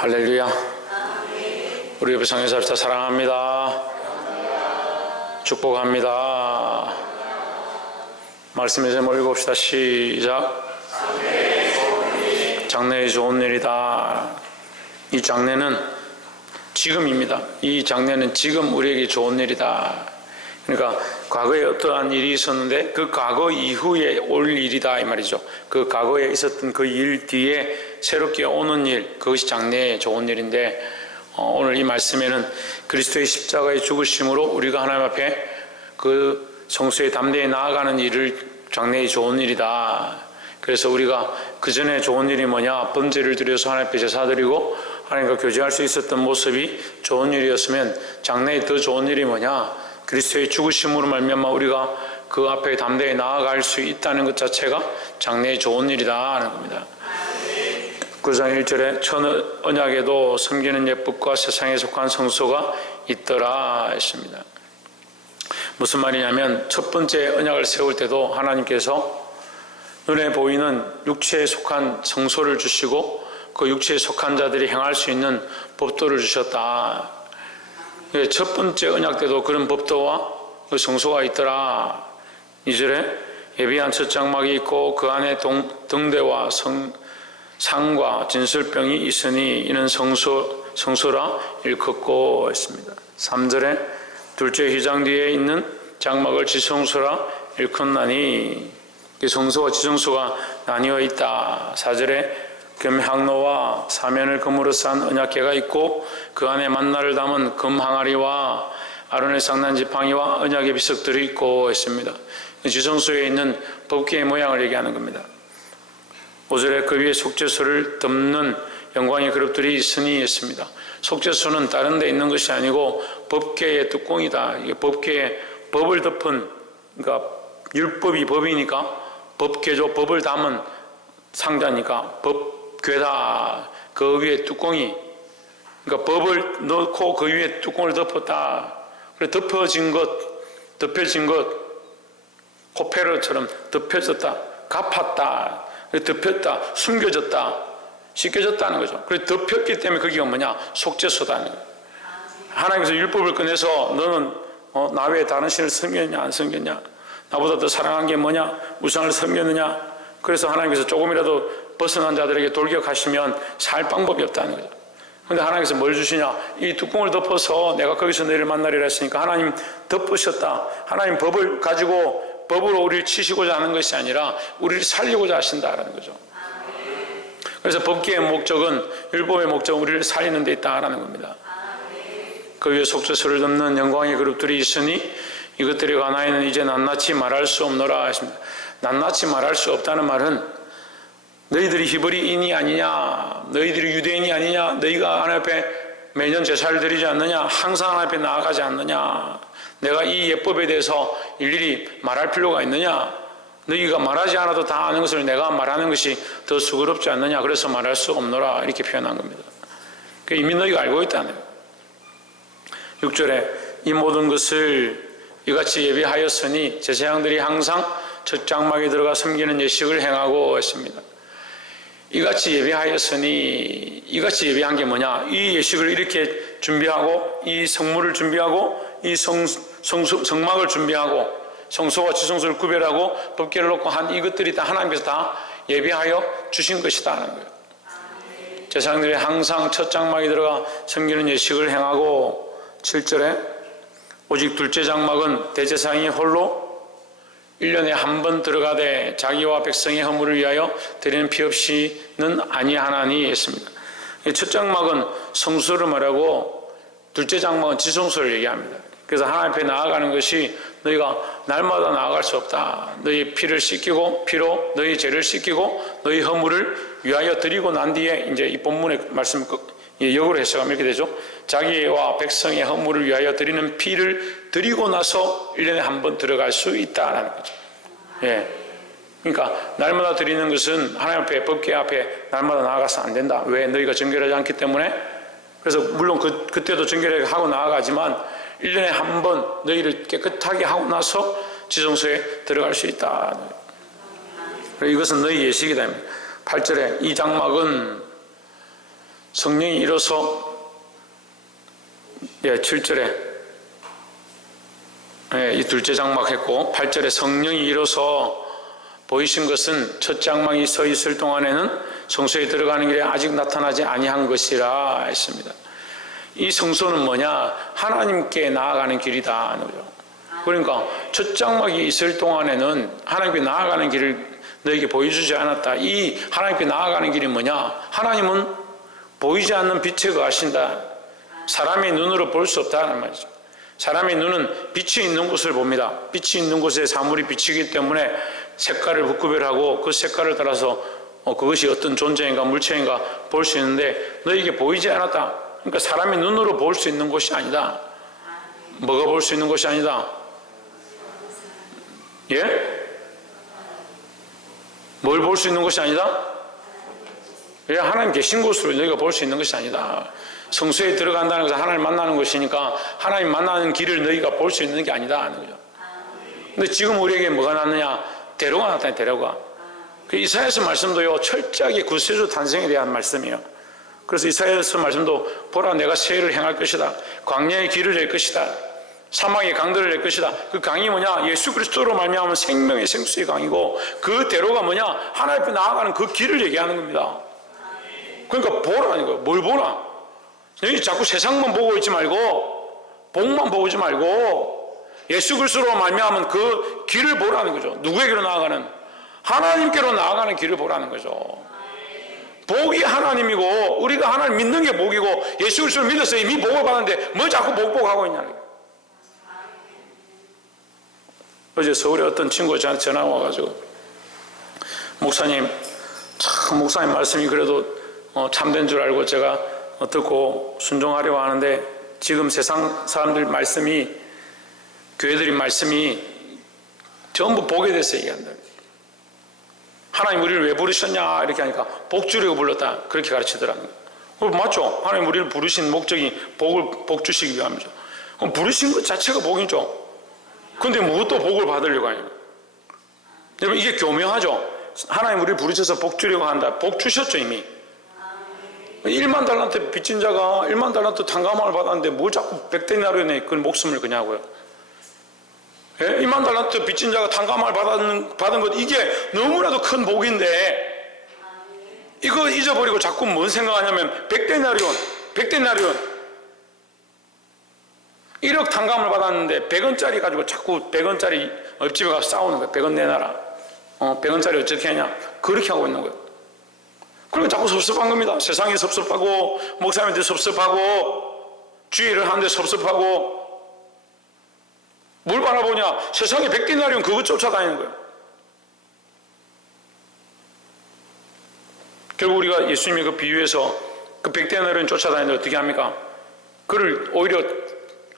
할렐루야. 우리 옆에 성교사를 사랑합니다. 축복합니다. 말씀에서 한번 읽어봅시다. 시작. 장래의 좋은 일이다. 이 장래는 지금입니다. 이 장래는 지금 우리에게 좋은 일이다. 그러니까 과거에 어떠한 일이 있었는데 그 과거 이후에 올 일이다 이 말이죠. 그 과거에 있었던 그 일 뒤에 새롭게 오는 일, 그것이 장래의 좋은 일인데 오늘 이 말씀에는 그리스도의 십자가의 죽으심으로 우리가 하나님 앞에 그 성수의 담대에 나아가는 일을 장래의 좋은 일이다. 그래서 우리가 그 전에 좋은 일이 뭐냐? 번제를 드려서 하나님 앞에 제사드리고 하나님과 교제할 수 있었던 모습이 좋은 일이었으면 장래의 더 좋은 일이 뭐냐? 그리스도의 죽으심으로 말미암아 우리가 그 앞에 담대히 나아갈 수 있다는 것 자체가 장래의 좋은 일이다 하는 겁니다. 9장 1절에 첫 언약에도 섬기는 예법과 세상에 속한 성소가 있더라 했습니다. 무슨 말이냐면 첫 번째 언약을 세울 때도 하나님께서 눈에 보이는 육체에 속한 성소를 주시고 그 육체에 속한 자들이 행할 수 있는 법도를 주셨다. 첫 번째 언약 때도 그런 법도와 그 성소가 있더라. 2절에 예비한 첫 장막이 있고 그 안에 등대와 상과 진설병이 있으니 이는 성소라 일컫고 했습니다. 3절에 둘째 휘장 뒤에 있는 장막을 지성소라 일컫나니 성소와 지성소가 나뉘어 있다. 4절에 금 향로와 사면을 금으로 싼 언약궤가 있고 그 안에 만나를 담은 금 항아리와 아론의 상난 지팡이와 언약의 비석들이 있고 했습니다. 지성소에 있는 법궤의 모양을 얘기하는 겁니다. 5절에 그 위에 속죄소를 덮는 영광의 그룹들이 있으니 했습니다. 속죄소는 다른 데 있는 것이 아니고 법궤의 뚜껑이다. 이게 법궤의 법을 덮은, 그러니까 율법이 법이니까 법궤죠. 법을 담은 상자니까 법궤다. 그 위에 뚜껑이, 그러니까 법을 넣고 그 위에 뚜껑을 덮었다. 그래 덮여진 것 코페르처럼 덮여졌다, 갚았다, 덮였다, 숨겨졌다, 씻겨졌다는 거죠. 그래 덮였기 때문에 거기가 뭐냐? 속죄소다는 거예요. 하나님께서 율법을 꺼내서 너는 나 외에 다른 신을 섬겼냐 안 섬겼냐? 나보다 더 사랑한 게 뭐냐? 우상을 섬겼느냐? 그래서 하나님께서 조금이라도 벗어난 자들에게 돌격하시면 살 방법이 없다는 거죠. 그런데 하나님께서 뭘 주시냐? 이 뚜껑을 덮어서 내가 거기서 너희를 만나리라 했으니까 하나님 덮으셨다. 하나님 법을 가지고 법으로 우리를 치시고자 하는 것이 아니라 우리를 살리고자 하신다라는 거죠. 그래서 법계의 목적은, 율법의 목적은 우리를 살리는 데 있다라는 겁니다. 그 위에 속죄소를 덮는 영광의 그룹들이 있으니 이것들이 관하여는 이제 낱낱이 말할 수 없노라 하십니다. 낱낱이 말할 수 없다는 말은 너희들이 히브리인이 아니냐, 너희들이 유대인이 아니냐, 너희가 하나님 앞에 매년 제사를 드리지 않느냐, 항상 하나님 앞에 나아가지 않느냐, 내가 이 예법에 대해서 일일이 말할 필요가 있느냐, 너희가 말하지 않아도 다 아는 것을 내가 말하는 것이 더 수고롭지 않느냐, 그래서 말할 수 없노라 이렇게 표현한 겁니다. 이미 너희가 알고 있다는 거예요. 6절에 이 모든 것을 이같이 예비하였으니 제사장들이 항상 첫 장막에 들어가 섬기는 예식을 행하고 했습니다. 이같이 예비하였으니, 이같이 예비한 게 뭐냐? 이 예식을 이렇게 준비하고 이 성물을 준비하고 이 성막을 준비하고 성소와 지성소를 구별하고 법궤를 놓고 한 이것들이 다 하나님께서 다 예비하여 주신 것이다 하는 거예요. 제사장들이 항상 첫 장막에 들어가 섬기는 예식을 행하고 7절에 오직 둘째 장막은 대제사장이 홀로 1년에 한 번 들어가되 자기와 백성의 허물을 위하여 드리는 피 없이는 아니하나니 했습니다. 첫 장막은 성소를 말하고 둘째 장막은 지성소를 얘기합니다. 그래서 하나님 앞에 나아가는 것이 너희가 날마다 나아갈 수 없다. 너희 피를 씻기고 피로 너희 죄를 씻기고 너희 허물을 위하여 드리고 난 뒤에 이제 이 본문의 말씀 역으로 해석하면 이렇게 되죠. 자기와 백성의 허물을 위하여 드리는 피를 드리고 나서 1년에 한 번 들어갈 수 있다라는 거죠. 예. 그러니까 날마다 드리는 것은 하나님 앞에 법궤 앞에 날마다 나아가서 안 된다. 왜? 너희가 정결하지 않기 때문에. 그래서 물론 그때도 정결하게 나아가지만 1년에 한 번 너희를 깨끗하게 하고 나서 지성소에 들어갈 수 있다. 이것은 너희 예식이다. 8절에 이 장막은 성령이 이뤄서 7절에 이 둘째 장막 했고 8절에 성령이 이뤄서 보이신 것은 첫 장막이 서 있을 동안에는 성소에 들어가는 길에 아직 나타나지 아니한 것이라 했습니다. 이 성소는 뭐냐? 하나님께 나아가는 길이다 하는 거죠. 그러니까 첫 장막이 있을 동안에는 하나님께 나아가는 길을 너에게 보여주지 않았다. 이 하나님께 나아가는 길이 뭐냐? 하나님은 보이지 않는 빛에 거하신다. 사람의 눈으로 볼 수 없다는 말이죠. 사람의 눈은 빛이 있는 곳을 봅니다. 빛이 있는 곳에 사물이 비치기 때문에 색깔을 구별하고 그 색깔을 따라서 그것이 어떤 존재인가 물체인가 볼 수 있는데 너에게 보이지 않았다. 그러니까 사람의 눈으로 볼 수 있는 곳이 아니다. 뭐가 볼 수 있는 곳이 아니다? 예? 뭘 볼 수 있는 것이 아니다? 예, 하나님 계신 곳으로 너희가 볼 수 있는 것이 아니다. 성소에 들어간다는 것은 하나님 만나는 것이니까 하나님 만나는 길을 너희가 볼 수 있는 게 아니다 하는 거죠. 근데 지금 우리에게 뭐가 났느냐? 대로가 나타나요. 대로가. 그 이사야서 말씀도요 철저하게 구세주 탄생에 대한 말씀이에요. 그래서 이사야서 말씀도 보라 내가 새해를 행할 것이다. 광야의 길을 낼 것이다. 사막의 강들을 낼 것이다. 그 강이 뭐냐? 예수 그리스도로 말미암은 생명의 생수의 강이고 그 대로가 뭐냐? 하나님 앞에 나아가는 그 길을 얘기하는 겁니다. 그러니까 보라는 거예요. 뭘 보나? 너희 자꾸 세상만 보고 있지 말고 복만 보지 말고 예수 그리스도로 말미암은 그 길을 보라는 거죠. 누구에게로 나아가는? 하나님께로 나아가는 길을 보라는 거죠. 복이 하나님이고 우리가 하나님 믿는 게 복이고 예수 그리스도를 믿어서 이미 복을 받았는데 뭐 자꾸 복복하고 있냐는 거예요. 어제 서울에 어떤 친구가 저한테 전화 와가지고 목사님 참 목사님 말씀이 그래도 참된 줄 알고 제가 듣고 순종하려고 하는데 지금 세상 사람들 말씀이 교회들이 말씀이 전부 복에 대해서 얘기한다. 하나님 우리를 왜 부르셨냐 이렇게 하니까 복 주려고 불렀다 그렇게 가르치더라고요. 맞죠? 하나님 우리를 부르신 목적이 복 주시기 위함이죠. 그럼 부르신 것 자체가 복이죠. 그런데 무엇도 복을 받으려고 하냐. 여러분 이게 교묘하죠. 하나님 우리를 부르셔서 복 주려고 한다. 복 주셨죠 이미. 1만 달란트 빚진 자가 1만 달란트 탕감함을 받았는데 뭘 자꾸 100데나리온에 그 목숨을 그냐고요. 예? 1만 달란트 빚진 자가 탕감함을 받은 것 이게 너무나도 큰 복인데 이거 잊어버리고 자꾸 뭔 생각하냐면 100데나리온 1억 탕감을 받았는데 100원짜리 가지고 자꾸 100원짜리 옆집에 가서 싸우는 거예요. 100원 내놔라. 100원짜리 어떻게 하냐. 그렇게 하고 있는 거예요. 그러니까 자꾸 섭섭한 겁니다. 세상이 섭섭하고 목사님한테 섭섭하고 주의를 하는데 섭섭하고 뭘 바라보냐. 세상에 100데나리온 그거 쫓아다니는 거예요. 결국 우리가 예수님의 그 비유에서 그 100데나리온 쫓아다니는데 어떻게 합니까? 그를 오히려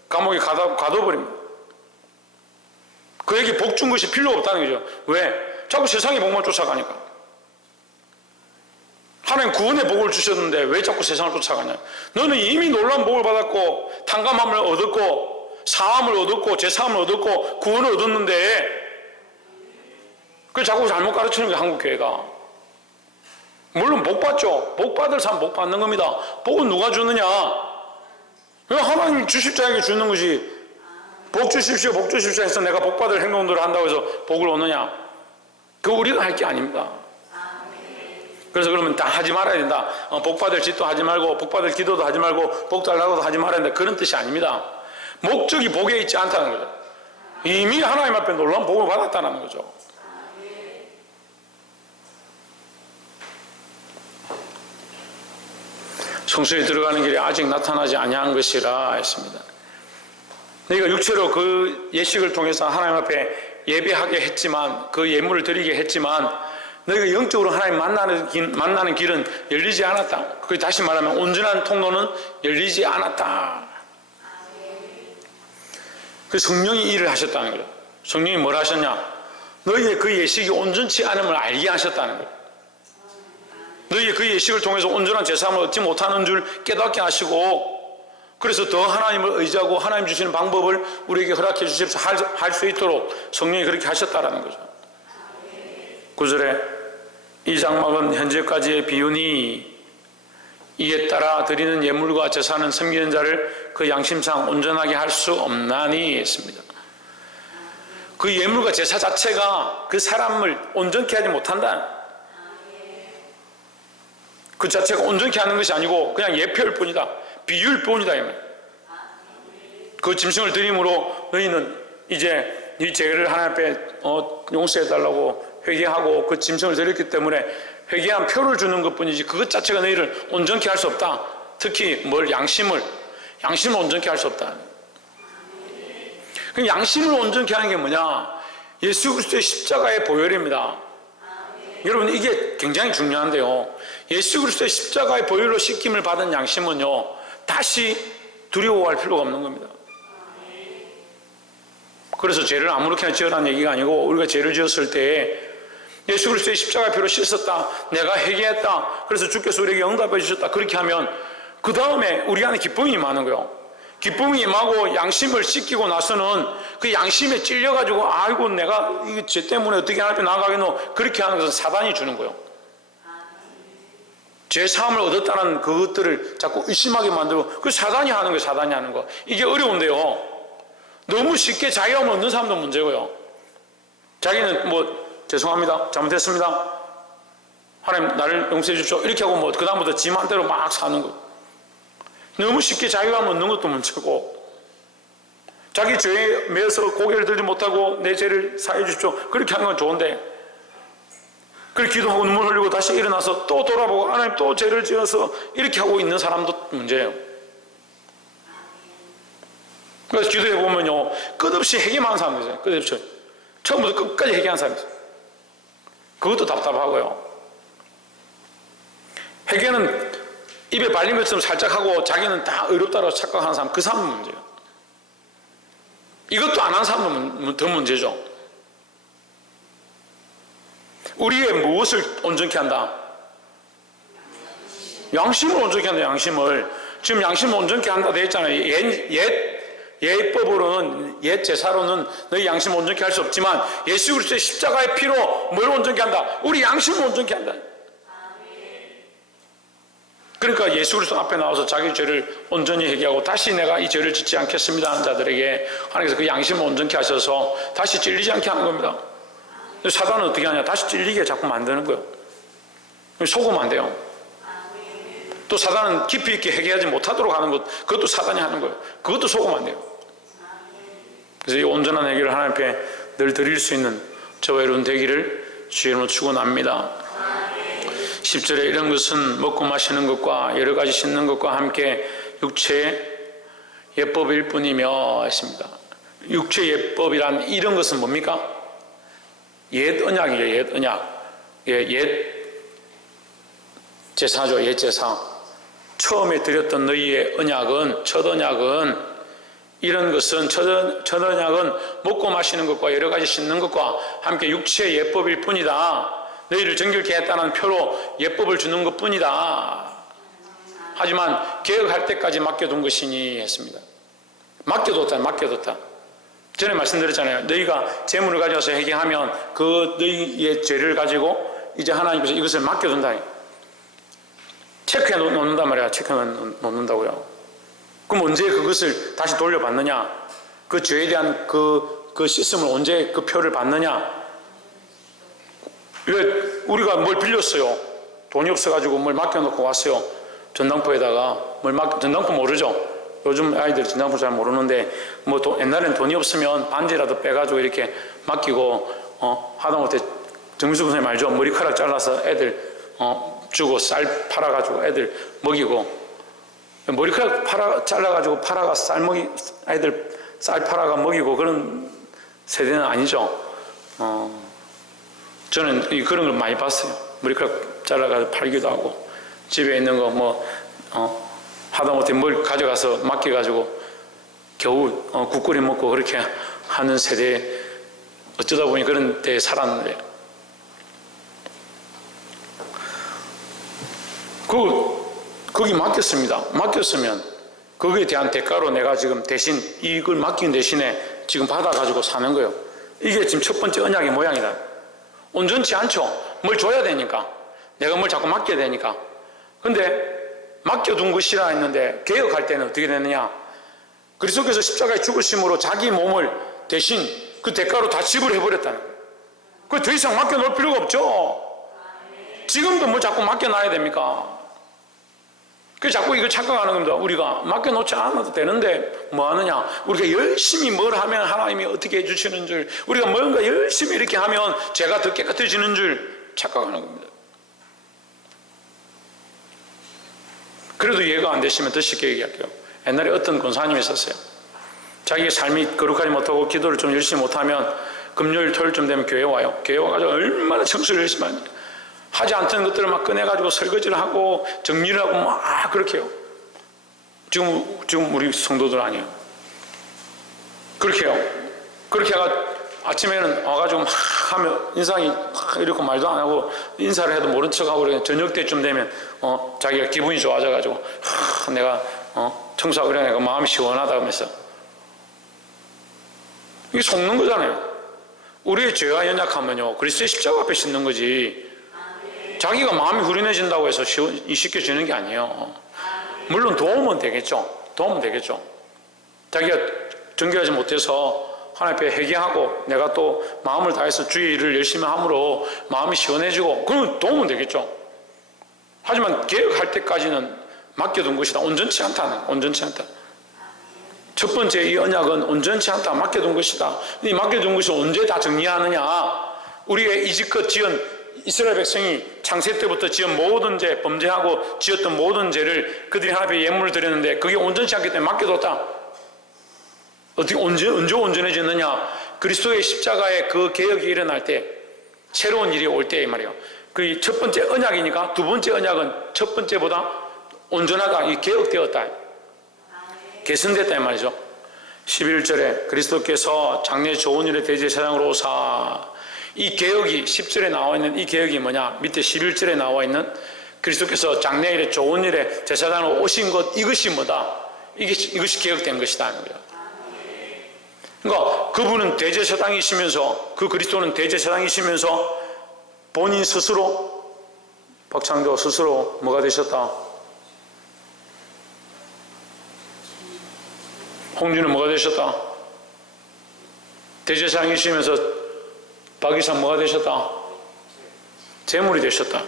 감옥에 가둬버립니다. 그에게 복 준 것이 필요 없다는 거죠. 왜? 자꾸 세상의 복만 쫓아가니까. 하나님 구원의 복을 주셨는데 왜 자꾸 세상을 쫓아가냐. 너는 이미 놀라운 복을 받았고 탕감함을 얻었고 사함을 얻었고 제사함을 얻었고 구원을 얻었는데 그걸 자꾸 잘못 가르치는 거예요. 한국교회가. 물론 복 받죠. 복 받을 사람 복 받는 겁니다. 복은 누가 주느냐. 하나님 주실 자에게 주는 것이 복 주십시오 복 주십시오 해서 내가 복 받을 행동들을 한다고 해서 복을 얻느냐. 그거 우리가 할 게 아닙니다. 그래서 그러면 다 하지 말아야 된다. 복 받을 짓도 하지 말고 복 받을 기도도 하지 말고 복 달라고도 하지 말아야 된다. 그런 뜻이 아닙니다. 목적이 복에 있지 않다는 거죠. 이미 하나님 앞에 놀라운 복을 받았다는 거죠. 성소에 들어가는 길이 아직 나타나지 아니한 것이라 했습니다. 너희가 육체로 그 예식을 통해서 하나님 앞에 예배하게 했지만 그 예물을 드리게 했지만 너희가 영적으로 하나님 만나는 길은 열리지 않았다. 그 다시 말하면 온전한 통로는 열리지 않았다. 그 성령이 일을 하셨다는 거예요. 성령이 뭘 하셨냐? 너희의 그 예식이 온전치 않음을 알게 하셨다는 거예요. 너희의 그 예식을 통해서 온전한 제사함을 얻지 못하는 줄 깨닫게 하시고 그래서 더 하나님을 의지하고 하나님 주시는 방법을 우리에게 허락해 주십시오 할 수 있도록 성령이 그렇게 하셨다는 거죠. 9절에 이 장막은 현재까지의 비유니 이에 따라 드리는 예물과 제사는 섬기는 자를 그 양심상 온전하게 할 수 없나니 했습니다. 그 예물과 제사 자체가 그 사람을 온전케 하지 못한다. 그 자체가 온전케 하는 것이 아니고 그냥 예표일 뿐이다. 비유일 뿐이다. 그 짐승을 드림으로 너희는 이제 이 죄를 하나님 앞에 용서해달라고 회개하고 그 짐승을 드렸기 때문에 회개한 표를 주는 것뿐이지 그것 자체가 너희를 온전케 할 수 없다. 특히 양심을 온전케 할 수 없다. 그럼 양심을 온전케 하는 게 뭐냐? 예수 그리스도의 십자가의 보혈입니다. 여러분, 이게 굉장히 중요한데요. 예수 그리스도의 십자가의 보혈로 씻김을 받은 양심은요, 다시 두려워할 필요가 없는 겁니다. 그래서 죄를 아무렇게나 지으라는 얘기가 아니고, 우리가 죄를 지었을 때 예수 그리스도의 십자가의 피로 씻었다, 내가 회개했다, 그래서 주께서 우리에게 응답해 주셨다, 그렇게 하면 그 다음에 우리 안에 기쁨이 임하는 거예요. 기쁨이 임하고 양심을 씻기고 나서는 그 양심에 찔려가지고 아이고 내가 이 죄 때문에 어떻게 하나님 앞에 나아가겠노, 그렇게 하는 것은 사단이 주는 거예요. 죄 사함을 얻었다는 그것들을 자꾸 의심하게 만들고, 그 사단이 하는 거예요. 사단이 하는 거. 이게 어려운데요, 너무 쉽게 자유함을 얻는 사람도 문제고요. 자기는 죄송합니다, 잘못했습니다, 하나님 나를 용서해 주십시오, 이렇게 하고 그 다음부터 지 맘대로 막 사는 거예요. 너무 쉽게 자유함을 얻는 것도 문제고, 자기 죄에 매여서 고개를 들지 못하고 내 죄를 사해 주십시오, 그렇게 하는 건 좋은데, 그렇게 기도하고 눈물 흘리고 다시 일어나서 또 돌아보고 하나님 또 죄를 지어서 이렇게 하고 있는 사람도 문제예요. 그래서 기도해 보면요, 끝없이 회개만 하는 사람이 있어요. 끝없이 처음부터 끝까지 회개하는 사람이 있어요. 그것도 답답하고요. 회개는 입에 발린 것처럼 살짝 하고 자기는 다 의롭다고 착각하는 사람, 그 사람은 문제예요. 이것도 안 한 사람은 더 문제죠. 우리의 무엇을 온전케 한다? 양심을 온전케 한다. 양심을. 지금 양심을 온전케 한다 되어 있잖아요. 예법으로는, 옛 제사로는 너희 양심을 온전케 할 수 없지만 예수 그리스도의 십자가의 피로 뭘 온전케 한다? 우리 양심을 온전케 한다. 그러니까 예수 그리스도 앞에 나와서 자기 죄를 온전히 회개하고 다시 내가 이 죄를 짓지 않겠습니다 하는 자들에게 하나님께서 그 양심을 온전케 하셔서 다시 찔리지 않게 하는 겁니다. 사단은 어떻게 하냐? 다시 찔리게 자꾸 만드는 거예요. 속으면 안 돼요. 또 사단은 깊이 있게 회개하지 못하도록 하는 것, 그것도 사단이 하는 거예요. 그것도 속으면 안 돼요. 그래서 이 온전한 회개를 하나님 앞에 늘 드릴 수 있는 저와 여러분 되기를 주의 이름으로 축원합니다. 10절에 이런 것은 먹고 마시는 것과 여러 가지 씻는 것과 함께 육체의 예법일 뿐이며 했습니다. 육체 예법이란 이런 것은 뭡니까? 옛 언약이에요. 옛 언약. 옛 제사죠. 옛 제사. 처음에 드렸던 너희의 언약은, 첫 언약은, 이런 것은, 첫 언약은 먹고 마시는 것과 여러 가지 씻는 것과 함께 육체의 예법일 뿐이다. 너희를 정결케 했다는 표로 예법을 주는 것 뿐이다. 하지만 개혁할 때까지 맡겨둔 것이니 했습니다. 맡겨뒀다. 전에 말씀드렸잖아요. 너희가 재물을 가져와서 회개하면 그 너희의 죄를 가지고 이제 하나님께서 이것을 맡겨둔다. 체크해 놓는단 말이야. 체크해 놓는다고요. 그럼 언제 그것을 다시 돌려받느냐? 그 죄에 대한 그 씻음을 언제 그 표를 받느냐? 우리가 뭘 빌렸어요. 돈이 없어가지고 뭘 맡겨놓고 왔어요. 전당포에다가 전당포 모르죠? 요즘 아이들 전당포 잘 모르는데 옛날엔 돈이 없으면 반지라도 빼가지고 이렇게 맡기고 하다못해 정미수 선생님 알죠? 머리카락 잘라서 애들 주고 쌀 팔아가지고 애들 먹이고, 머리카락 잘라가지고 팔아가 애들 쌀 팔아가 먹이고 그런 세대는 아니죠. 저는 그런 걸 많이 봤어요. 머리카락 잘라가지고 팔기도 하고, 집에 있는 거 하다못해 뭘 가져가서 맡겨가지고 겨우 국 끓여 먹고 그렇게 하는 세대, 어쩌다 보니 그런 때에 살았는데, 거기 맡겼습니다. 맡겼으면 거기에 대한 대가로 내가 지금 대신 이걸 맡긴 대신에 지금 받아가지고 사는 거예요. 이게 지금 첫 번째 언약의 모양이다. 온전치 않죠. 뭘 줘야 되니까. 내가 뭘 자꾸 맡겨야 되니까. 근데 맡겨둔 것이라 했는데 개혁할 때는 어떻게 되느냐? 그리스도께서 십자가에 죽으심으로 자기 몸을 대신 그 대가로 다 지불해버렸다는 거예요. 그 더 이상 맡겨놓을 필요가 없죠. 지금도 뭐 자꾸 맡겨놔야 됩니까? 그 자꾸 이거 착각하는 겁니다. 우리가 맡겨놓지 않아도 되는데 뭐 하느냐? 우리가 열심히 뭘 하면 하나님이 어떻게 해주시는 줄, 우리가 뭔가 열심히 이렇게 하면 죄가 더 깨끗해지는 줄 착각하는 겁니다. 그래도 이해가 안 되시면 더 쉽게 얘기할게요. 옛날에 어떤 권사님이 있었어요. 자기의 삶이 거룩하지 못하고 기도를 좀 열심히 못하면 금요일 토요일쯤 되면 교회 와요. 교회 와가지고 얼마나 청소를 열심히 하니까 하지 않던 것들을 막 꺼내가지고 설거지를 하고 정리를 하고 막 그렇게 해요. 지금 우리 성도들 아니에요. 그렇게 해요. 그렇게 해가 아침에는 와가지고 막 하면 인상이 막 이렇게 말도 안 하고 인사를 해도 모른 척하고 그래. 저녁 때쯤 되면 자기가 기분이 좋아져가지고 내가 청소하고 이러니까 마음이 시원하다 하면서 이게 속는 거잖아요. 우리의 죄와 연약하면요 그리스도의 십자가 앞에 싣는 거지 자기가 마음이 후련해진다고 해서 쉽게 지는 게 아니에요. 물론 도움은 되겠죠. 도움은 되겠죠. 자기가 정결하지 못해서 하나님 앞에 회개하고 내가 또 마음을 다해서 주의 일을 열심히 함으로 마음이 시원해지고 그러면 도움은 되겠죠. 하지만 개혁할 때까지는 맡겨둔 것이다. 온전치 않다는 온전치 않다. 첫 번째 이 언약은 온전치 않다. 맡겨둔 것이다. 이 맡겨둔 것이 언제 다 정리하느냐? 우리의 이집트 지은 이스라엘 백성이 창세 때부터 지은 모든 죄, 범죄하고 지었던 모든 죄를 그들이 하나님 앞에 예물을 드렸는데 그게 온전치 않기 때문에 맡겨뒀다. 어떻게 언제 온전해졌느냐? 그리스도의 십자가의 그 개혁이 일어날 때 새로운 일이 올 때 이 말이에요. 그 첫 번째 언약이니까 두 번째 언약은 첫 번째보다 온전하다. 이 개혁되었다. 개선됐다 이 말이죠. 11절에 그리스도께서 장래 좋은 일의 대제사장으로 오사 이 개혁이 10절에 나와 있는 이 개혁이 뭐냐? 밑에 11절에 나와 있는 그리스도께서 장래 일의 좋은 일의 제사장으로 오신 것 이것이 뭐다? 이것이 개혁된 것이다 하는 거예요. 그러니까 그분은 대제사장이시면서 그 그리스도는 대제사장이시면서 본인 스스로 박창조 스스로 뭐가 되셨다? 홍준은 뭐가 되셨다? 대제사장이시면서 박이상 뭐가 되셨다? 제물이 되셨다.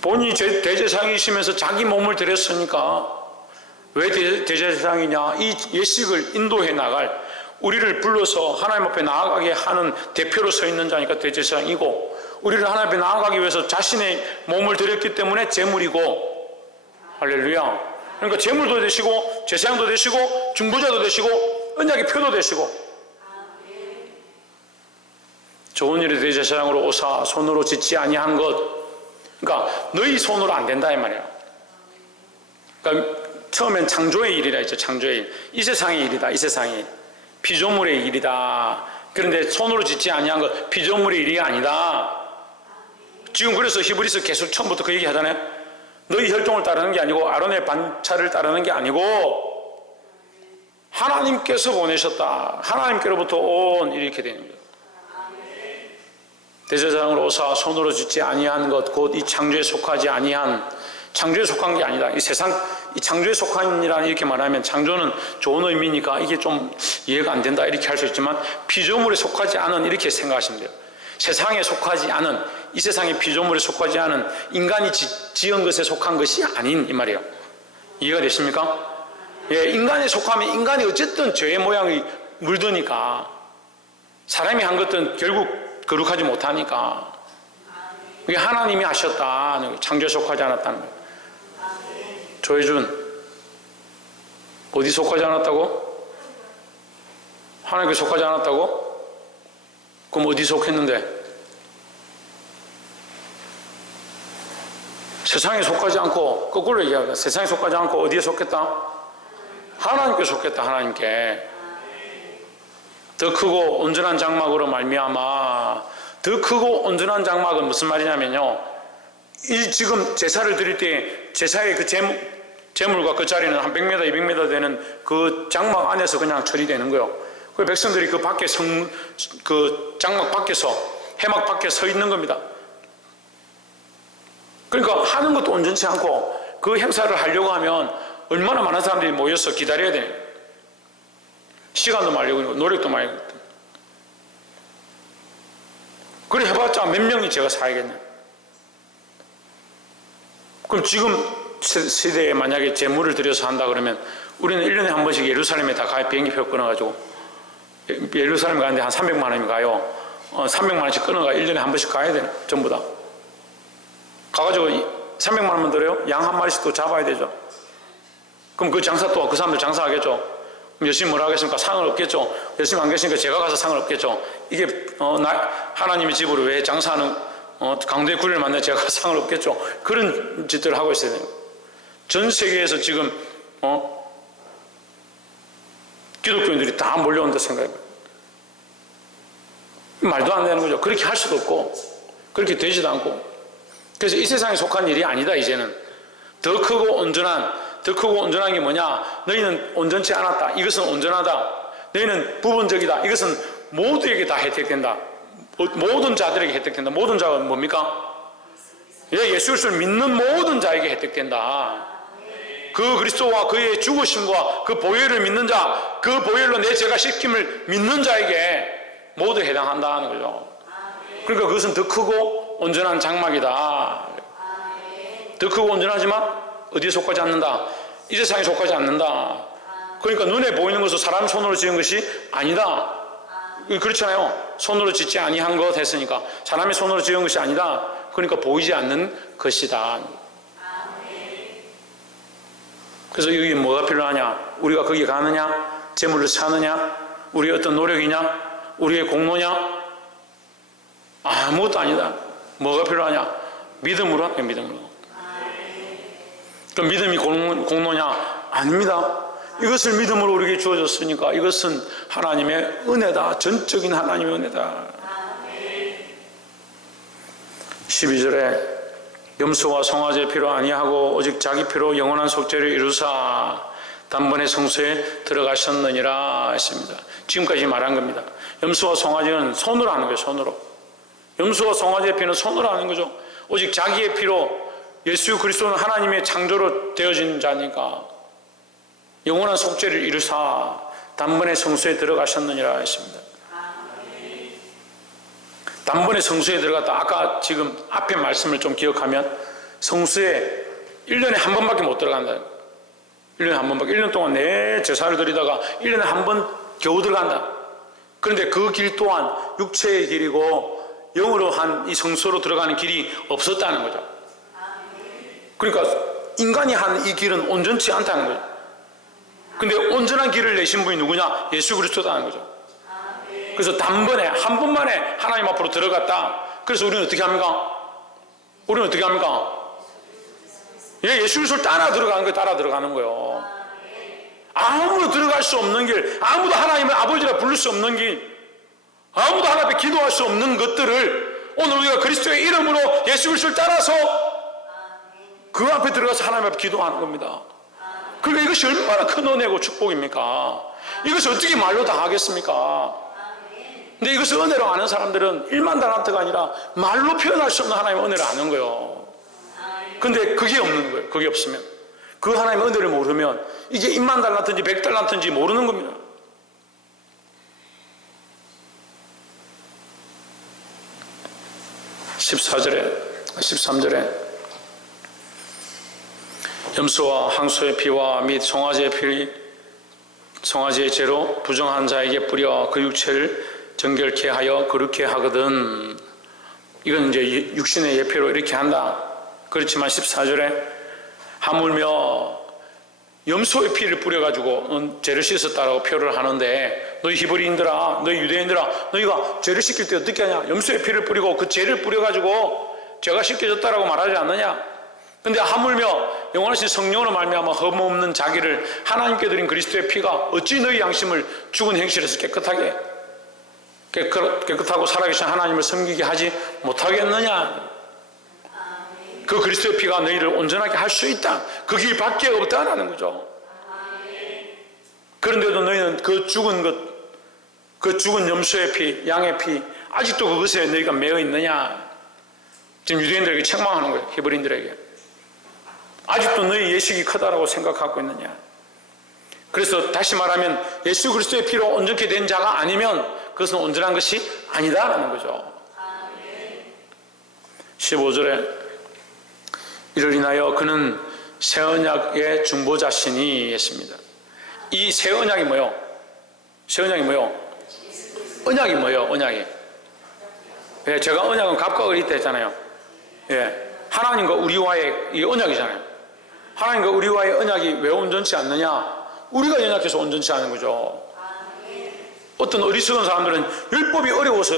본인이 대제사장이시면서 자기 몸을 드렸으니까 왜 대제사장이냐? 이 예식을 인도해 나갈 우리를 불러서 하나님 앞에 나아가게 하는 대표로 서 있는 자니까 대제사장이고 우리를 하나님 앞에 나아가기 위해서 자신의 몸을 드렸기 때문에 제물이고 할렐루야. 그러니까 제물도 되시고 제사장도 되시고 중보자도 되시고 언약의 표도 되시고 좋은 일의 대제사장으로 오사 손으로 짓지 아니한 것 그러니까 너희 손으로 안 된다 이 말이야. 그러니까 처음엔 창조의 일이라 했죠. 창조의 일. 이 세상의 일이다. 이 세상의 일. 피조물의 일이다. 그런데 손으로 짓지 아니한 것 피조물의 일이 아니다. 지금 그래서 히브리서 계속 처음부터 그 얘기 하잖아요. 너희 혈통을 따르는 게 아니고 아론의 반차를 따르는 게 아니고 하나님께서 보내셨다. 하나님께로부터 온 이렇게 되는 거예요. 대제사장으로 오사 손으로 짓지 아니한 것 곧 이 창조에 속하지 아니한 창조에 속한 게 아니다. 이 세상 이 창조에 속한이라는 이렇게 말하면 창조는 좋은 의미니까 이게 좀 이해가 안 된다 이렇게 할 수 있지만 피조물에 속하지 않은 이렇게 생각하시면 돼요. 세상에 속하지 않은 이 세상의 피조물에 속하지 않은 인간이 지은 것에 속한 것이 아닌 이 말이에요. 이해가 되십니까? 예, 인간에 속하면 인간이 어쨌든 죄의 모양이 물드니까 사람이 한 것들은 결국 거룩하지 못하니까 이게 하나님이 하셨다. 창조에 속하지 않았다는 거예요. 조혜준 어디 속하지 않았다고? 하나님께 속하지 않았다고? 그럼 어디 속했는데? 세상에 속하지 않고 거꾸로 얘기합니다. 세상에 속하지 않고 어디에 속했다? 하나님께 속했다. 하나님께 더 크고 온전한 장막으로 말미암아 더 크고 온전한 장막은 무슨 말이냐면요. 이 지금 제사를 드릴 때 제사의 그 제물과 그 자리는 한 100m, 200m 되는 그 장막 안에서 그냥 처리되는 거예요. 그 백성들이 그 밖에 그 장막 밖에서 해막 밖에 서 있는 겁니다. 그러니까 하는 것도 온전치 않고 그 행사를 하려고 하면 얼마나 많은 사람들이 모여서 기다려야 되냐. 시간도 많이 걸리고 노력도 많이 걸리고. 그래 해봤자 몇 명이 제가 사야겠냐. 그럼 지금 시대에 만약에 재물을 들여서 한다 그러면 우리는 1년에 한 번씩 예루살렘에 다 가요. 비행기표 끊어가지고 예루살렘 가는데 한 300만 원이 가요. 300만 원씩 끊어가 1년에 한 번씩 가야 되나 전부 다. 가가지고 300만 원만 들어요? 양 한 마리씩 또 잡아야 되죠. 그럼 그 장사 또 그 사람들 장사하겠죠. 열심히 뭐라 하겠습니까? 상을 얻겠죠. 열심히 안 계시니까 제가 가서 상을 얻겠죠. 이게 하나님의 집으로 왜 장사하는 강도의 구리를 만나 제가 가서 상을 얻겠죠. 그런 짓들을 하고 있어야 돼요. 전 세계에서 지금 기독교인들이 다 몰려온다 생각해요. 말도 안 되는 거죠. 그렇게 할 수도 없고 그렇게 되지도 않고. 그래서 이 세상에 속한 일이 아니다. 이제는 더 크고 온전한 게 뭐냐? 너희는 온전치 않았다. 이것은 온전하다. 너희는 부분적이다. 이것은 모두에게 다 혜택된다. 모든 자들에게 혜택된다. 모든 자가 뭡니까? 예수 그리스도를 믿는 모든 자에게 혜택된다. 그 그리스도와 그의 죽으심과 그 보혈을 믿는 자, 그 보혈로 내 죄가 씻김을 믿는 자에게 모두 해당한다는 거죠. 그러니까 그것은 더 크고 온전한 장막이다. 더 크고 온전하지만 어디에 속하지 않는다? 이 세상에 속하지 않는다. 그러니까 눈에 보이는 것은 사람 손으로 지은 것이 아니다. 그렇잖아요. 손으로 짓지 아니한 것 했으니까 사람의 손으로 지은 것이 아니다. 그러니까 보이지 않는 것이다. 그래서 여기 뭐가 필요하냐? 우리가 거기 가느냐? 재물을 사느냐? 우리의 어떤 노력이냐? 우리의 공로냐? 아무것도 아니다. 뭐가 필요하냐? 믿음으로 하냐? 믿음으로. 그 믿음이 공로냐? 아닙니다. 이것을 믿음으로 우리에게 주어졌으니까 이것은 하나님의 은혜다. 전적인 하나님의 은혜다. 12절에 염소와 송아지의 피로 아니하고 오직 자기 피로 영원한 속죄를 이루사 단번에 성소에 들어가셨느니라 했습니다. 지금까지 말한 겁니다. 염소와 송아지는 손으로 하는 거예요. 손으로. 염소와 송아지의 피는 손으로 하는 거죠. 오직 자기의 피로 예수 그리스도는 하나님의 창조로 되어진 자니까 영원한 속죄를 이루사 단번에 성소에 들어가셨느니라 했습니다. 단번에 성소에 들어갔다. 아까 지금 앞에 말씀을 좀 기억하면 성소에 1년에 한 번밖에 못 들어간다. 1년에 한 번밖에. 1년 동안 내 제사를 드리다가 1년에 한 번 겨우 들어간다. 그런데 그 길 또한 육체의 길이고 영으로 한 이 성소로 들어가는 길이 없었다는 거죠. 그러니까 인간이 한 이 길은 온전치 않다는 거죠. 근데 온전한 길을 내신 분이 누구냐? 예수 그리스도다는 거죠. 그래서 단번에 한 번만에 하나님 앞으로 들어갔다. 그래서 우리는 어떻게 합니까? 우리는 어떻게 합니까? 예수 그리스도를 따라 들어가는 거예요. 따라 들어가는 거예요. 아무도 들어갈 수 없는 길, 아무도 하나님을 아버지라 부를 수 없는 길, 아무도 하나님 앞에 기도할 수 없는 것들을 오늘 우리가 그리스도의 이름으로 예수 그리스도를 따라서 그 앞에 들어가서 하나님 앞에 기도하는 겁니다. 그러니까 이것이 얼마나 큰 은혜고 축복입니까? 이것을 어떻게 말로 다 하겠습니까? 근데 이것을 은혜로 아는 사람들은 1만 달란트가 아니라 말로 표현할 수 없는 하나님의 은혜를 아는 거예요. 근데 그게 없는 거예요. 그게 없으면. 그 하나님의 은혜를 모르면 이게 1만 달란트인지 100달란트인지 모르는 겁니다. (13절에) 염소와 항소의 피와 및 송아지의 죄로 부정한 자에게 뿌려 그 육체를 정결케 하여 거룩케 하거든. 이건 이제 육신의 예표로 이렇게 한다. 그렇지만 14절에 하물며 염소의 피를 뿌려가지고 죄를 씻었다라고 표를 하는데 너희 히브리인들아, 너희 유대인들아, 너희가 죄를 씻길 때 어떻게 하냐? 염소의 피를 뿌리고 그 죄를 뿌려가지고 죄가 씻겨졌다라고 말하지 않느냐? 근데 하물며 영원하신 성령으로 말미암아 흠없는 자기를 하나님께 드린 그리스도의 피가 어찌 너희 양심을 죽은 행실에서 깨끗하고 살아계신 하나님을 섬기게 하지 못하겠느냐? 그 그리스도의 피가 너희를 온전하게 할 수 있다. 그 길밖에 없다라는 거죠. 그런데도 너희는 그 죽은 염소의 피, 양의 피, 아직도 그것에 너희가 매여 있느냐? 지금 유대인들에게 책망하는 거예요. 히브리인들에게. 아직도 너희 예식이 크다라고 생각하고 있느냐? 그래서 다시 말하면 예수 그리스도의 피로 온전케 된 자가 아니면 그것은 온전한 것이 아니다라는 거죠. 15절에 이를 인하여 그는 새 언약의 중보자시니 했습니다. 이 새 언약이 뭐요? 새 언약이 뭐요? 언약이 뭐요? 언약이. 예, 제가 언약은 갑과 을이 있다 했잖아요. 예, 하나님과 우리와의 이 언약이잖아요. 하나님과 우리와의 언약이 왜 온전치 않느냐? 우리가 연약해서 온전치 않은 거죠. 어떤 어리석은 사람들은 율법이 어려워서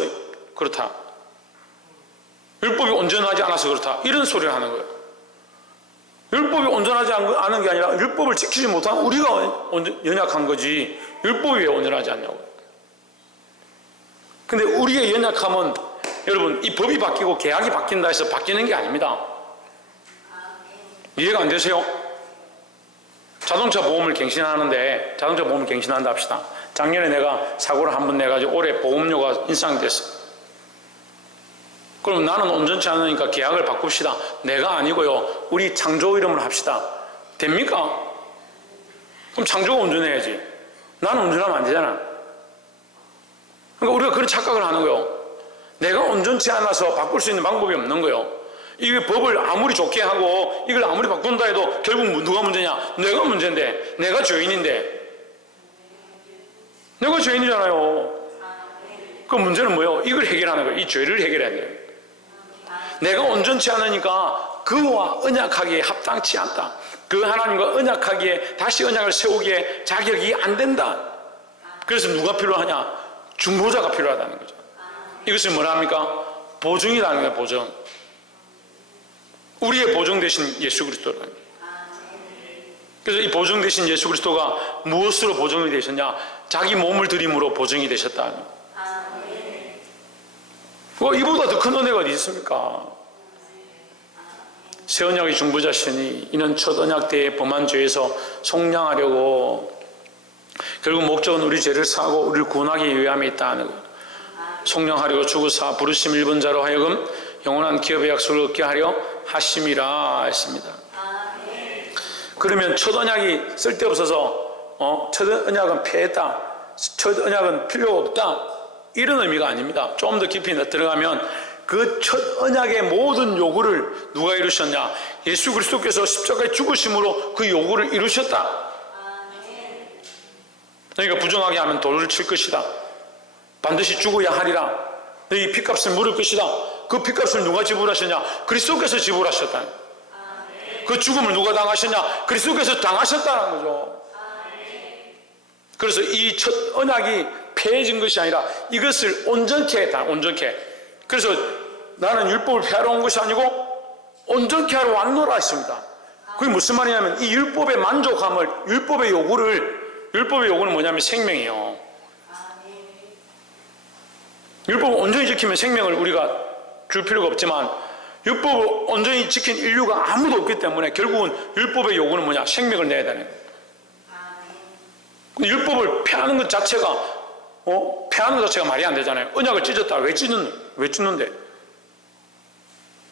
그렇다, 율법이 온전하지 않아서 그렇다, 이런 소리를 하는 거예요. 율법이 온전하지 않은 게 아니라 율법을 지키지 못한 우리가 연약한 거지 율법이 왜 온전하지 않냐고. 근데 우리의 연약함은 여러분, 이 법이 바뀌고 계약이 바뀐다 해서 바뀌는 게 아닙니다. 이해가 안 되세요? 자동차 보험을 갱신하는데, 자동차 보험을 갱신한다 합시다. 작년에 내가 사고를 한번 내가지고 올해 보험료가 인상됐어. 그럼 나는 온전치 않으니까 계약을 바꿉시다. 내가 아니고요, 우리 창조 이름으로 합시다. 됩니까? 그럼 창조가 온전해야지. 나는 온전하면 안 되잖아. 그러니까 우리가 그런 착각을 하는 거예요. 내가 온전치 않아서 바꿀 수 있는 방법이 없는 거예요. 이게 법을 아무리 좋게 하고 이걸 아무리 바꾼다 해도 결국 누가 문제냐? 내가 문제인데, 내가 죄인인데. 내가 죄인이잖아요. 그 문제는 뭐예요? 이걸 해결하는 거예요. 이 죄를 해결해야 돼요. 내가 온전치 않으니까 그와 언약하기에 합당치 않다. 그 하나님과 언약하기에, 다시 언약을 세우기에 자격이 안 된다. 그래서 누가 필요하냐? 중보자가 필요하다는 거죠. 이것을 뭐라 합니까? 보증이라는 거예요. 보증. 우리의 보증 대신 예수 그리스도라는 거예요. 그래서 이 보증 대신 예수 그리스도가 무엇으로 보증이 되셨냐? 자기 몸을 드림으로 보증이 되셨다. 이보다 더 큰 은혜가 어디 있습니까? 새 언약의 중보자시니 이는 첫 언약 때의 범한 죄에서 속량하려고, 결국 목적은 우리 죄를 사고 우리를 구원하기 위함에 있다는 거예요. 속량하려고 죽으사 부르심 1번자로 하여금 영원한 기업의 약속을 얻게 하려 하심이라 했습니다. 그러면 첫 언약이 쓸데없어서 첫 언약은 폐했다, 첫 언약은 필요가 없다, 이런 의미가 아닙니다. 좀 더 깊이 들어가면 그 첫 언약의 모든 요구를 누가 이루셨냐? 예수 그리스도께서 십자가에 죽으심으로 그 요구를 이루셨다. 너희가 부정하게 하면 돌을 칠 것이다. 반드시 죽어야 하리라. 너희 핏값을 물을 것이다. 그 핏값을 누가 지불하셨냐? 그리스도께서 지불하셨다. 그 죽음을 누가 당하셨냐? 그리스도께서 당하셨다는 거죠. 그래서 이 첫 언약이 폐해진 것이 아니라 이것을 온전케 했다. 온전케. 그래서 나는 율법을 폐하러 온 것이 아니고 온전케 하러 왔노라 했습니다. 그게 무슨 말이냐면 이 율법의 만족함을, 율법의 요구는 뭐냐면 생명이에요. 율법을 온전히 지키면 생명을 우리가 줄 필요가 없지만 율법을 온전히 지킨 인류가 아무도 없기 때문에 결국은 율법의 요구는 뭐냐? 생명을 내야 되는 거예요. 근데 율법을 폐하는 것 자체가 폐하는 것 자체가 말이 안 되잖아요. 언약을 찢었다. 왜 찢는데?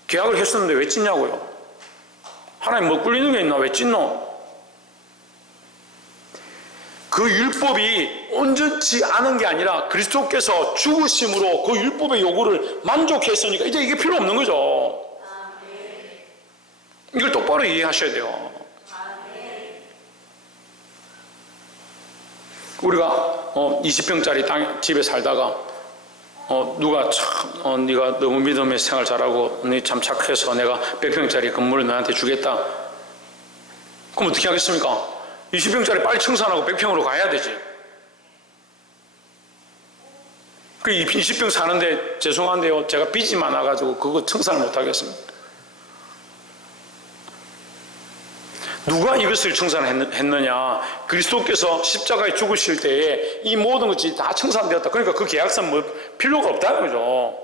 계약을 했었는데 왜 찢냐고요? 하나님 뭐 꿀리는 게 있나? 왜 찢노? 그 율법이 온전치 않은 게 아니라 그리스도께서 죽으심으로 그 율법의 요구를 만족했으니까 이제 이게 필요 없는 거죠. 이걸 똑바로 이해하셔야 돼요. 우리가 20평짜리 집에 살다가 누가 참 네가 너무 믿음의 생활 잘하고 네 참 착해서 내가 100평짜리 건물을 너한테 주겠다. 그럼 어떻게 하겠습니까? 20평짜리 빨리 청산하고 100평으로 가야 되지. 그 20평 사는데 죄송한데요, 제가 빚이 많아가지고 그거 청산을 못 하겠습니다. 누가 이것을 청산했느냐? 그리스도께서 십자가에 죽으실 때에 이 모든 것이 다 청산되었다. 그러니까 그 계약서는 뭐 필요가 없다는 거죠.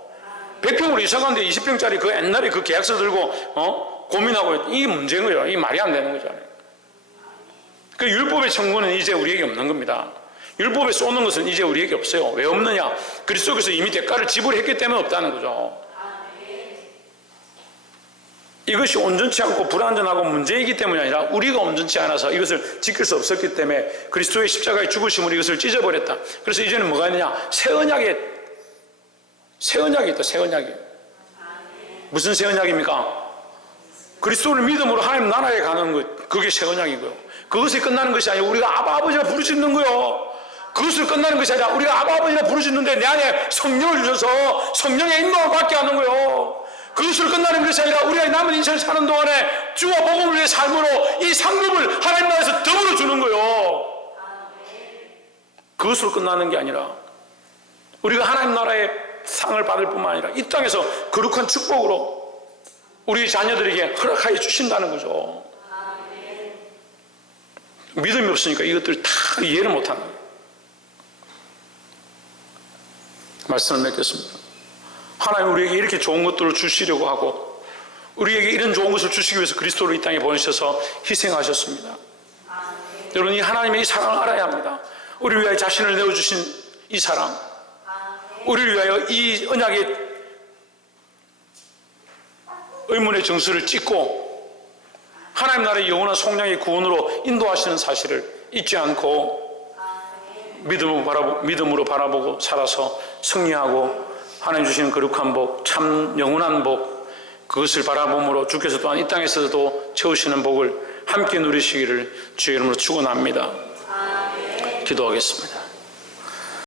100평으로 이사 갔는데 20평짜리 그 옛날에 그 계약서 들고 고민하고, 이게 문제인 거예요. 이게 말이 안 되는 거잖아요. 그 율법의 청구는 이제 우리에게 없는 겁니다. 율법에 쏘는 것은 이제 우리에게 없어요. 왜 없느냐? 그리스도께서 이미 대가를 지불했기 때문에 없다는 거죠. 이것이 온전치 않고 불완전하고 문제이기 때문이 아니라 우리가 온전치 않아서 이것을 지킬 수 없었기 때문에 그리스도의 십자가의 죽으심으로 이것을 찢어버렸다. 그래서 이제는 뭐가 있느냐? 새 언약이 있다. 새 언약이. 무슨 새 언약입니까? 그리스도를 믿음으로 하나님 나라에 가는 것, 그게 새 언약이고요. 그것이 끝나는 것이 아니라 우리가 아버지라 부르짖는 거요. 그것을 끝나는 것이 아니라 우리가 아버지라 부르짖는데 내 안에 성령을 주셔서 성령의 인도를 받게 하는 거요. 그것을 끝나는 것이 아니라 우리가 남은 인생을 사는 동안에 주와 복음을 위해 삶으로 이 상급을 하나님 나라에서 더불어 주는 거요. 그것으로 끝나는 게 아니라 우리가 하나님 나라의 상을 받을 뿐만 아니라 이 땅에서 거룩한 축복으로 우리 자녀들에게 허락하여 주신다는 거죠. 믿음이 없으니까 이것들을 다 이해를 못하는 거예요. 말씀을 맺겠습니다. 하나님 우리에게 이렇게 좋은 것들을 주시려고 하고 우리에게 이런 좋은 것을 주시기 위해서 그리스도를 이 땅에 보내셔서 희생하셨습니다. 여러분, 이 하나님의 이 사랑을 알아야 합니다. 우리를 위하여 자신을 내어주신 이 사랑, 우리를 위하여 이 언약의 의문의 정수를 찢고 하나님 나라의 영원한 속량의 구원으로 인도하시는 사실을 잊지 않고 믿음으로 바라보고 살아서 승리하고 하나님 주시는 거룩한 복, 참 영원한 복, 그것을 바라봄으로 주께서 또한 이 땅에서도 채우시는 복을 함께 누리시기를 주의 이름으로 축원합니다. 기도하겠습니다.